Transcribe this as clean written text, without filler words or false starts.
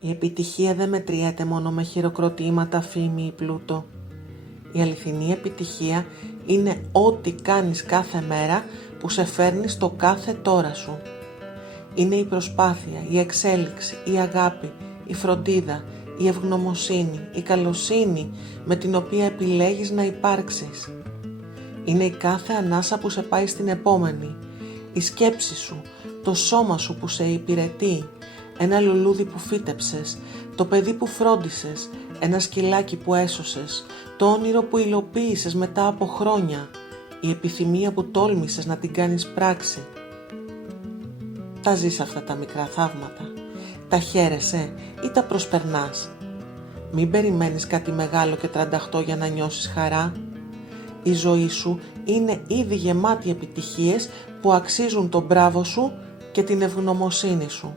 Η επιτυχία δεν μετριέται μόνο με χειροκροτήματα, φήμη ή πλούτο. Η αληθινή επιτυχία είναι ό,τι κάνεις κάθε μέρα που σε φέρνει στο κάθε τώρα σου. Είναι η προσπάθεια, η εξέλιξη, η αγάπη, η φροντίδα, η ευγνωμοσύνη, η καλοσύνη με την οποία επιλέγεις να υπάρξεις. Είναι η κάθε ανάσα που σε πάει στην επόμενη, η σκέψη σου, το σώμα σου που σε υπηρετεί, ένα λουλούδι που φύτεψες, το παιδί που φρόντισες, ένα σκυλάκι που έσωσες, το όνειρο που υλοποίησες μετά από χρόνια, η επιθυμία που τόλμησες να την κάνεις πράξη. Τα ζεις αυτά τα μικρά θαύματα, τα χαίρεσαι ή τα προσπερνάς. Μην περιμένεις κάτι μεγάλο και τρανταχτό για να νιώσεις χαρά. Η ζωή σου είναι ήδη γεμάτη επιτυχίες που αξίζουν τον μπράβο σου και την ευγνωμοσύνη σου.